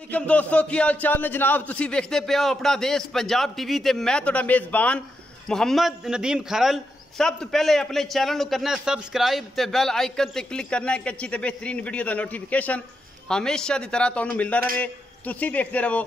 वालेकुम दोस्तों की हाल चाल ने जनाब तुसी वेखते पे हो अपना देश पंजाब टीवी ते मैं तुहाडा मेज़बान मुहम्मद नदीम खरल। सब तो पहले अपने चैनल को करना है सबसक्राइब ते बैल आइकन ते क्लिक करना है कि अच्छी ते बेहतरीन वीडियो का नोटिफिकेशन हमेशा की तरह तुहानू मिलता रहे। तुसी वेखते रहो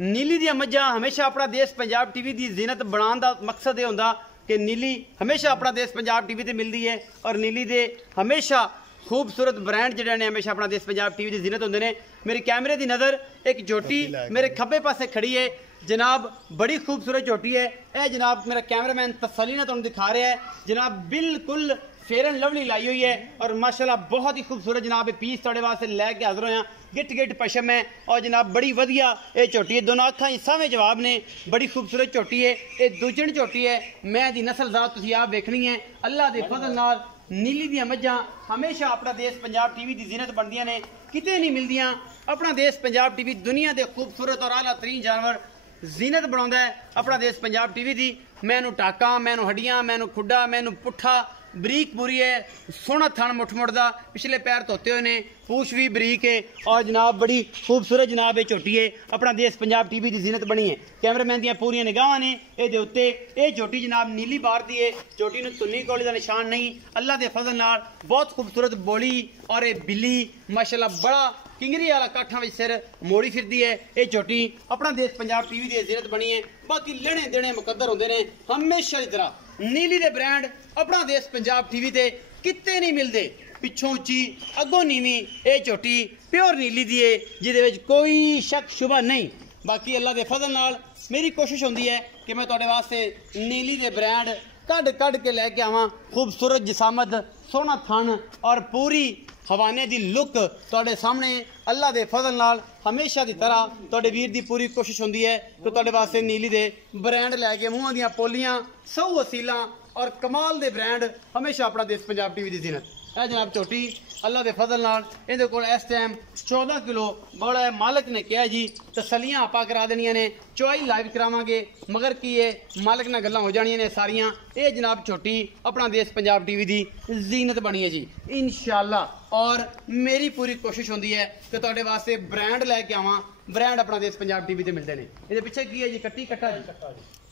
नीली दी मझां हमेशा अपना देश पंजाब टीवी की जीनत बनाने का मकसद यह होंदा कि नीली हमेशा अपना देश पंजाब टीवी ते मिलती है और नीली दे हमेशा खूबसूरत ब्रांड जिहड़े ने हमेशा अपना देश पंजाब टीवी की जीनत होंदे ने। मेरे कैमरे की नज़र एक झोटी मेरे खब्बे पासे खड़ी है जनाब, बड़ी खूबसूरत झोटी है। यह जनाब मेरा कैमरामैन तसल्ली ने तुहानू दिखा रहा है जनाब, बिल्कुल फेयर एंड लवली लाई हुई है और माशाल्लाह बहुत ही खूबसूरत जनाब पीस तुहाडे वास्ते लैके हाज़र होया। गिट गिट पशम है और जनाब बड़ी वधिया ये झोटी है, दोनों अखां हिस्सां जवाब ने, बड़ी खूबसूरत झोटी है। ये दूजण झोटी है, मैं दी नस्ल ज़ात तुसीं आप वेखनी है। अल्लाह दे फजल नाल नीली दी मझां हमेशा अपना देश पंजाब टीवी की जीनत बनदियां ने, किते नहीं मिलदियां। अपना देश पंजाब टीवी दुनिया के खूबसूरत और आला तरीन जानवर जीनत बनाउंदा है अपना देश पंजाब टीवी की। मैनू टाका, मैनू हड्डियां, मैनू खुड्डा, मैनू पुट्ठा बरीक पूरी है, सोहना थन मुठ मुड़दा, पिछले पैर धोते हुए ने, पूछ भी बरीक है और जनाब बड़ी खूबसूरत जनाब ये झोटी है अपना देश पंजाब टीवी की जीनत बनी है। कैमरामैन दियां पूरियां निगाहां ने ये उत्ते। ये झोटी जनाब नीली बार दी है, झोटी नूं तुन्नी कोली का निशान नहीं, अल्लाह के फजल नाल बहुत खूबसूरत बोली और ये बिल्ली माशाल्लाह बड़ा किंगरी वाला काठा में सिर मोड़ी फिरदी है। ये झोटी अपना देश पंजाब टीवी की जीनत बनी है। बाकी लेने देने मुकद्दर होंदे ने हमेशा की तरह नीली दे ब्रांड अपना देश पंजाब टीवी ते किते नहीं मिलते। पिछों उच्ची अगों नीवी ये झोटी प्योर नीली दी है जिहदे विच कोई शक शुबा नहीं। बाकी अल्लाह के फजल नाल मेरी कोशिश होंदी है कि मैं तुहाडे वास्ते नीली दे ब्रांड कढ़ के लैके आवां। खूबसूरत जिसामत, सोहना थन और पूरी हवाने दी लुक तुहाडे सामने अल्लाह दे फजल नाल हमेशा की तरह तुहाडे वीर दी पूरी कोशिश होंदी है कि तुहाडे वास्ते नीली दे ब्रांड लैके मूहां दियां पोलियां सौ असीलां और कमाल दे ब्रांड हमेशा अपना देश पंजाब टीवी की जीनत। है जनाब झोटी अल्लाह के फजल नाल इहदे कोल इस टाइम 14 किलो बड़ा है। मालिक ने कहा जी तसलियां आपा करा देनियां ने, चुआई लाइव करावांगे मगर की है मालिक नाल गल्लां हो जानियां ने सारियां। ये जनाब झोटी अपना देश पंजाब टीवी की जीनत बनी है जी इंशाअल्लाह। और मेरी पूरी कोशिश होंदी है कि तुहाडे वास्ते ब्रांड लैके आवां। ब्रांड अपना देश पंजाब टीवी ते मिलते हैं। ये पिछे की है जी कट्टी कट्टा जी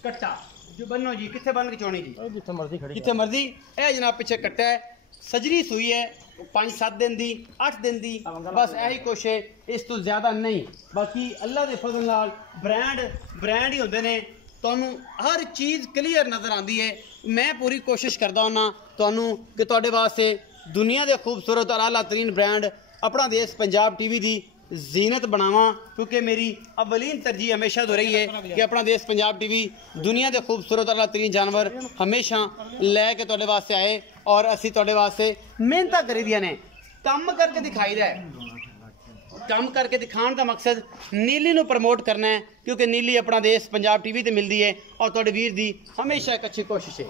कट्टा जो बनो जी कितने बन के चोनी जी जिथे मर्जी खड़ी जिथे मर्जी। यह जनाब पिछे कट्टा है, सजरी सुई है 5-7 दिन दी 8 दिन दी, बस यही कुछ है, इस तो ज्यादा नहीं। बाकी अल्लाह के फजल नाल ब्रांड ही होंदे ने, तुहानू हर चीज़ क्लीयर नज़र आती है। मैं पूरी कोशिश करता हूँ तुहानू कि तुहाडे वास्ते दुनिया के खूबसूरत और आला तरीन ब्रांड अपना देश पंजाब टीवी की जीनत बनावा, क्योंकि मेरी अवलीन तरजीह हमेशा तो रही है कि अपना देश पंजाब टीवी दुनिया के खूबसूरत और आला तरीन जानवर हमेशा लैके तुहाडे वास्ते आए और असी तुहाडे वास्ते मेहनत करी दियां ने, काम करके दिखाई दा है। काम करके दिखाने का मकसद नीली नू प्रमोट करना है, क्योंकि नीली अपना देश पंजाब टीवी ते मिलती है और तुहाडे वीर दी हमेशा एक अच्छी कोशिश है।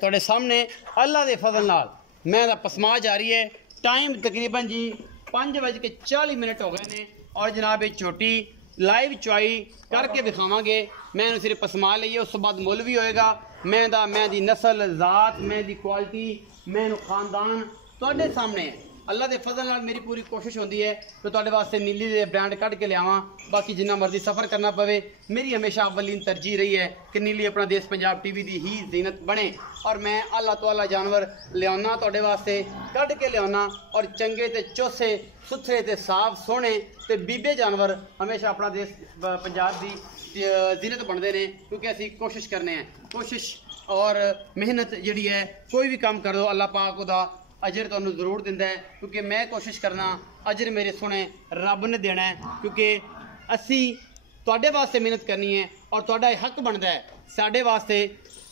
थोड़े सामने अल्लाह के फजल नाल मैं पसमा जा रही है। टाइम तकरीबन जी 5:40 हो गए ने और जनाब ये छोटी लाइव चुआई करके दिखावांगे। मैं सिर्फ पसमा ली है, उस बाद मुल भी होएगा। मैं दी नस्ल ज़ात, मैं दी क्वालिटी, मैं खानदान तुहाडे सामने है। अल्लाह के फजल नाल मेरी पूरी कोशिश होंदी है कि तुहाडे वास्ते नीली दे ब्रांड कढ़ के लियावां। बाकी जिन्ना मर्जी सफ़र करना पवे, मेरी हमेशा अवलीन तरजीह रही है कि नीली अपना देश पंजाब टीवी की ही जीनत बने। और मैं आला तो आला जानवर लियाना तुहाडे वास्ते कढ़ के लियाना और चंगे ते चोसे सुथरे ते साफ सोहने ते बीबे जानवर हमेशा अपना देश पंजाब की जीनत बनते हैं। क्योंकि असी कोशिश करने हैं, कोशिश और मेहनत जिहड़ी है कोई भी काम कर दो अल्लाह पाक उहदा अजर तुहानू जरूर दिंदा है। क्योंकि मैं कोशिश करना अजर मेरे सोने रब ने देना है, क्योंकि असी तुहाडे वास्ते मेहनत करनी है और तुहाडा हक बनता है साडे वास्ते,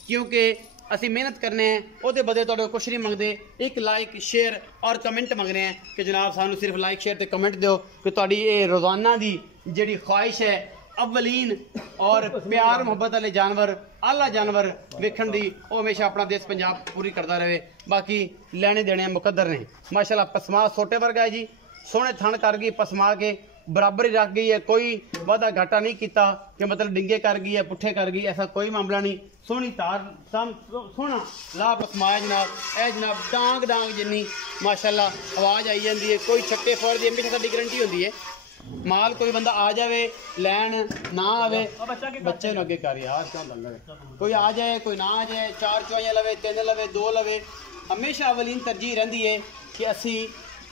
क्योंकि असी मेहनत करने हैं उहदे बदले तुहाडे कुछ नहीं मंगते। एक लाइक शेयर और कमेंट मंगने हैं कि जनाब सानू सिर्फ लाइक शेयर ते कमेंट दो कि तुहाडी ये रोज़ाना दी जिहड़ी ख्वाहिश है अवलीन और प्यार मुहब्बत वाले जानवर आला जानवर वेखण दी वो हमेशा अपना देश पंजाब पूरी करता रहे। बाकी लेने देने मुकद्दर ने माशाल्लाह। पसमा सोटे वर्गा है जी, सोहने थन कर गई, पसमा के बराबर ही रख गई है, कोई वादा घाटा नहीं किया कि मतलब डिंगे कर गई है पुट्ठे कर गई, ऐसा कोई मामला नहीं। सोहनी तार सोहना ला पसमाया जनाब, ए जनाब डांग डांग जिन्नी माशाल्लाह आवाज़ आई जाती है। कोई छक्के फौर की हमेशा साडी गारंटी होती है। माल कोई बंदा आ जाए लैन ना आवे बच्चे अगे कर यार क्यों लंगा, कोई आ जाए कोई ना आ जाए, 4 चुआइयां लवे 3 लवे 2 लवे, हमेशा अवलीन तरजीह रही है कि असी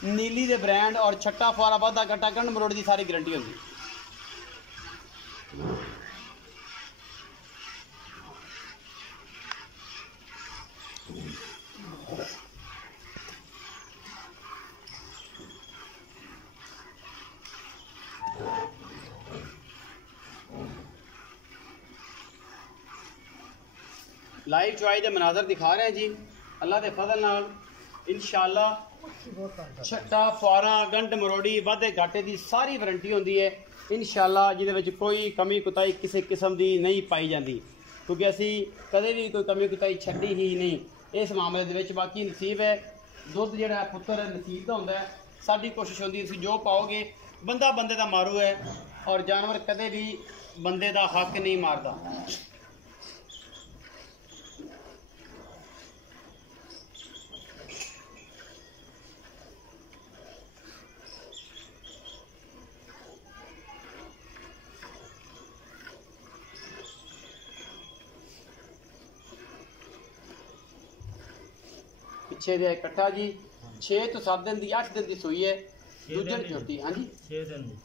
नीली दे ब्रांड और छट्टा फुआरा वाधा घटा गंढ मरोड़ की सारी गारंटी होगी। लाइव चुआई के मनाजर दिखा रहे हैं जी अल्लाह के फजल नाल इंशाअल्लाह। छट्टा फुआरा गंढ मरोड़ी वाधे घाटे की सारी वारंटी होती है इंशाअल्लाह, जिहदे कोई कमी कुताई किसी किस्म की नहीं पाई जाती, क्योंकि असी कदे भी कोई कमी कुताई छड्डी ही नहीं इस मामले दे विच। बाकी नसीब है दुध जिहड़ा पुत्तर नसीब का होंदा है, साडी कोशिश होंदी है जो पाओगे बंदा बंदे का मारू है और जानवर कदे भी बंदे का हक नहीं मारता। पिछे दे इकट्ठा जी 6 तो 7 दिन की 8 दिन की सूई है दूजन झोटी। हाँ जी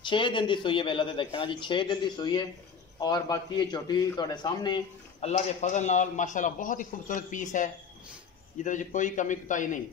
6 दिन की सूई है, पहला तो देखना जी 6 दिन की सूई है। और बाकी ये झोटी थोड़े सामने अल्लाह के फजल नाल माशाल्लाह बहुत ही खूबसूरत पीस है, जिहदे कोई कमी कुताई नहीं।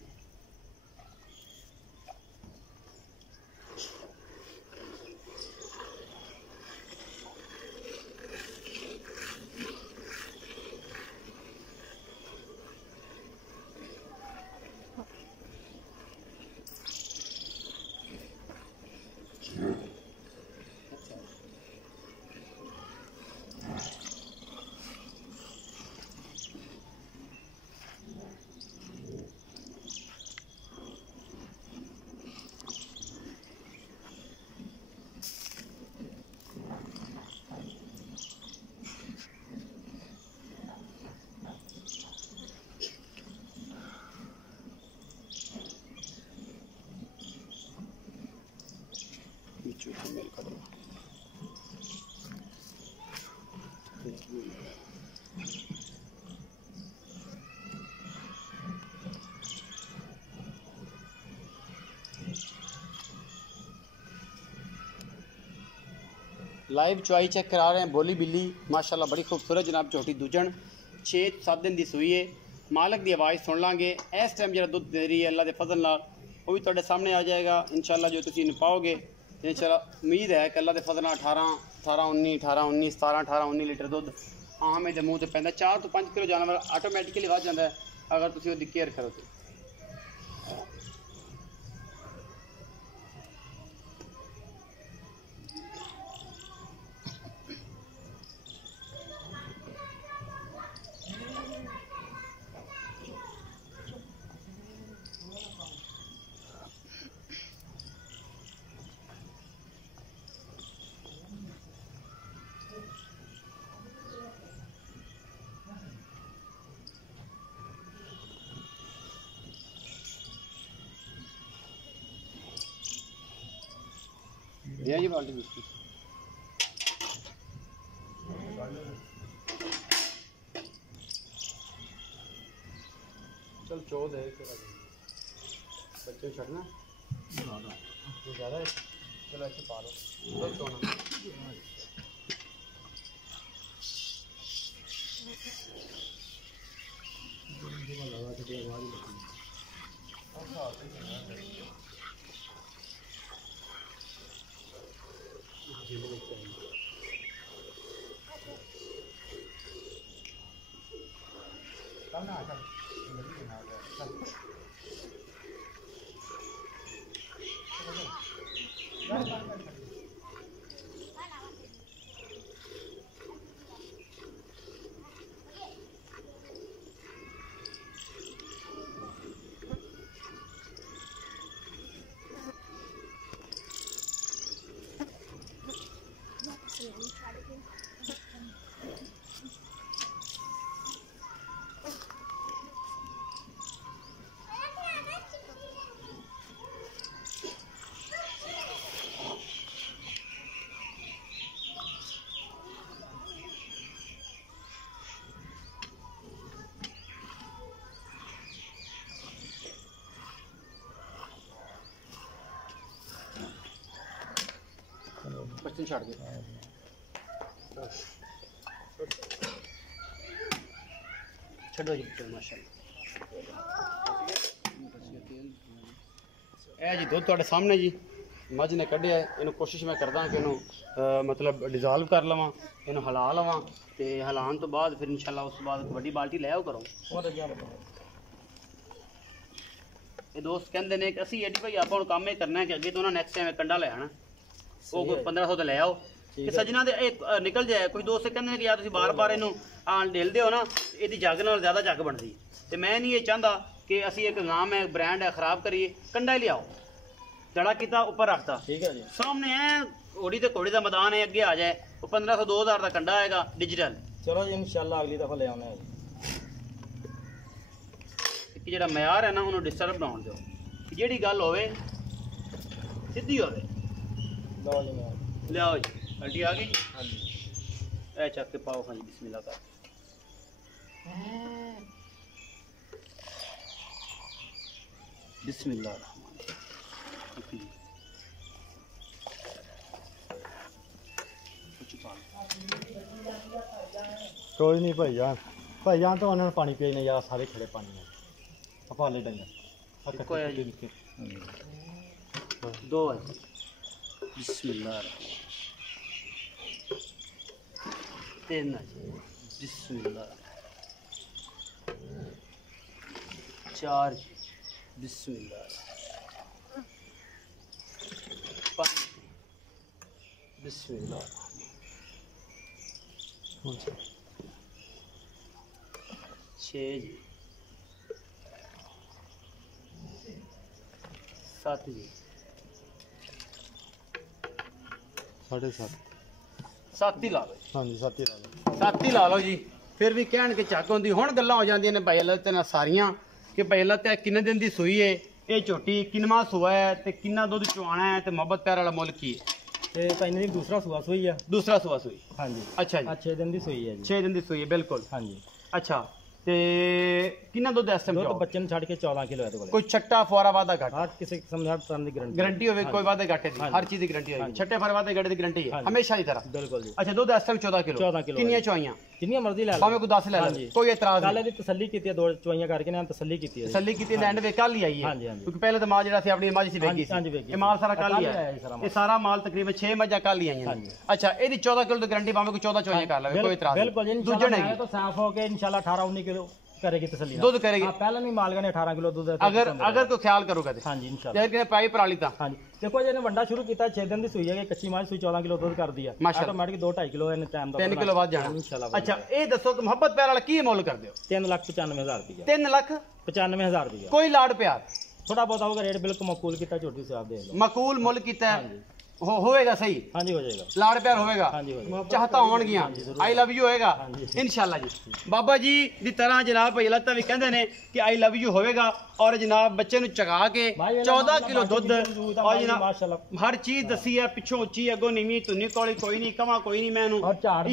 लाइव चुआई चेक करा रहे हैं, बोली बिल्ली माशाल्लाह बड़ी खूबसूरत जनाब झोटी दूजन 6-7 दिन की सूई है। मालक की आवाज़ सुन लांगे। इस टाइम जो दुध दे रही है अल्लाह के फजल नाल वो भी तुहाडे सामने आ जाएगा इंशाल्लाह। जो तुसीं पाओगे इंशाल्लाह उम्मीद है कि अल्लाह के फजल नाल 18-19 17-18-19 लीटर दुध आम है मूँह से पैंदा। 4 तो 5 किलो जानवर आटोमैटिकली वध जाता है अगर तुसीं उसकी केयर करो तो। दिया जी बाल्टी बिस्कुट चल 14 है बच्चे छड़ना ज़्यादा है। चलो ऐसे पा लो चौना बर्तन छड़ के छड़ो जी माशाअल्लाह जी दुध तुहाडे सामने जी मझ ने कढ़िया इनू कोशिश मैं करदा कि इनू मतलब डिजॉल्व कर लवां इनू हिला लवां ते हिलाउण तो बाद फिर इंशाअल्लाह उस बाद वड्डी बाल्टी ले आओ करो ये दोस्त कहते हैं कि असी एडी भाई आप हुण काम ही करना है कि अगे तो उन्होंने नेक्स्ट टाइम कंडा ले आना वो 1500 तो ले आओ कि सजना दे निकल जाए कुछ दोस्त कहते हैं कि यार तुसीं बार बार इनू ढिलदे हो ना इहदी जग नाल ज़्यादा जग बनदी ते मैं नहीं ये चाहता कि असी एक नाम है ब्रांड है खराब करिए कंडा ही लियाओ जड़ा किता ऊपर रखता ठीक है जी सामने है घोड़ी ते घोड़ी का मैदान है अगे आ जाए वो 1500 2000 का कंडा आएगा डिजिटल चलो जी इंशाल्लाह अगली दफा ले आने कि जेड़ा मयार है ना उन्होंने डिस्टर्ब ना होने दो जेड़ी गल होवे सीधी होवे लो जी ले आओ जी अल्टी आ गई हां जी ए चक के पाओ हां जी बिस्मिल्लाह कर बिस्मिल्लाह कोई नहीं भाईजान तो उन्होंने पानी पीने यार सारे खड़े पानी में अपा ले डंगर दो है बिस्मिल्लाह तीन बिस्मिल्लाह चार बिस्मिल्लाह पाँच बिस्मिल्लाह छः जी 7 जी 7.5 7 ही ला लो हाँ जी 7 ही ला लो 7 ही ला लो जी फिर भी कहण के चक होंदी हुण गल्लां हो जांदियां ने भाई अल्लाह ते ना सारियां कि भाई अल्लाह ते किन्ने दिन दी सूई है ये झोटी किनवा सूआ है ते किन्ना दुध चुआना है ते मोहब्बत प्यार वाला मुल की है ते भाई ने दूसरा सूआ सूई है दूसरा सूआ सूई हाँ जी अच्छा जी 6 दिन दी सूई है जी 6 दिन दी सूई है बिल्कुल हाँ जी अच्छा ते किन्ना दुध इस टाइम दुध बच्चे छड़ के 14 किलो है कोई छट्टा फुआरा वादा घाटा हर किसी किस्म दी हर तरह दी गारंटी होवे कोई वादे घाटे दी हर चीज दी गारंटी होगी छट्टे फुआरा वादे घाटे दी गारंटी है हमेशा ही तरह बिल्कुल जी अच्छा दुध इस टाइम 14 किलो किन्नियां चुआइयां जिन्नियां मर्जी ले लो भाਵੇਂ कोई 10 ले ले कोई एतराज नहीं दी तसल्ली कीती है दो चुआइयां करके ने तसल्ली कीती है एंड वे कल ही आई है क्योंकि पहले तो माल जेड़ा सी अपनी माजी सी बेगी सी ये माल सारा कल ही आया ये सारा माल तकरीबन 6 मजा कल ही आई है अच्छा एदी 14 किलो दी गारंटी भाਵੇਂ कोई 14 चुआइयां कर ले कोई एतराज बिल्कुल जी दूजन है तो साफ हो के इंशाल्लाह 18 19 किलो करेगी तसल्ली दूध करेगी पहले नहीं मालगा ने 18 किलो दूध अगर कोई ख्याल करोगे हाँ जी इंशाल्लाह लेकिन पाई पराली ता हाँ जी देखो जी ने वंडा शुरू किया 6 दिन दी सुई है कच्ची माज सुई 14 किलो दूध कर दिया ऑटोमेटिक 2.5 किलो ने टाइम दा 3 किलो बाद जाना इंशाल्लाह अच्छा ये दसो कि मोहब्बत प्यार वाला की मोल कर दियो 3,95,000 रुपया 3,95,000 रुपया कोई लाड़ प्यार थोड़ा बहुत होगा रेट बिल्कुल मकबूल किया छोटी से आप दे दो मकबूल मुल किया होएगा सही हाँ जी हो जाएगा लाड़ प्यार होएगा हाँ जी चाहता होणगियां आई लव यू होएगा इंशाल्लाह जी बाबा जी दी तरह जनाब भाई लता भी कहंदे ने कि आई लव यू होएगा और जनाब बच्चे नु चगा के 14 किलो दूध और जनाब हर चीज दसी है पिछों उच्ची अगो नीवी तुनी कोली कोई नहीं कमा कोई नहीं मैनू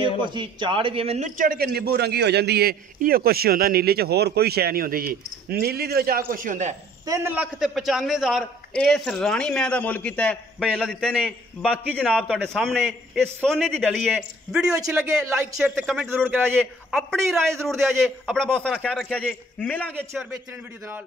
ये कुछ चाड़ भी मैं नुचड़ के नींबू रंगी हो जाती है ये कुछ होंदा नीली च होर कोई शै नहीं होंदी जी नीली दे विच आ कुछ होंदा है 3,95,000 इस राणी मैं का मुल किया भाई अल्लाह दिते ने बाकी जनाब तुहाडे सामने ये सोने की डली है वीडियो अच्छी लगे लाइक शेयर ते कमेंट जरूर करा जे अपनी राय जरूर दिया जे अपना बहुत सारा ख्याल रखा जे मिलांगे अच्छी और बेहतरीन वीडियो के नाल।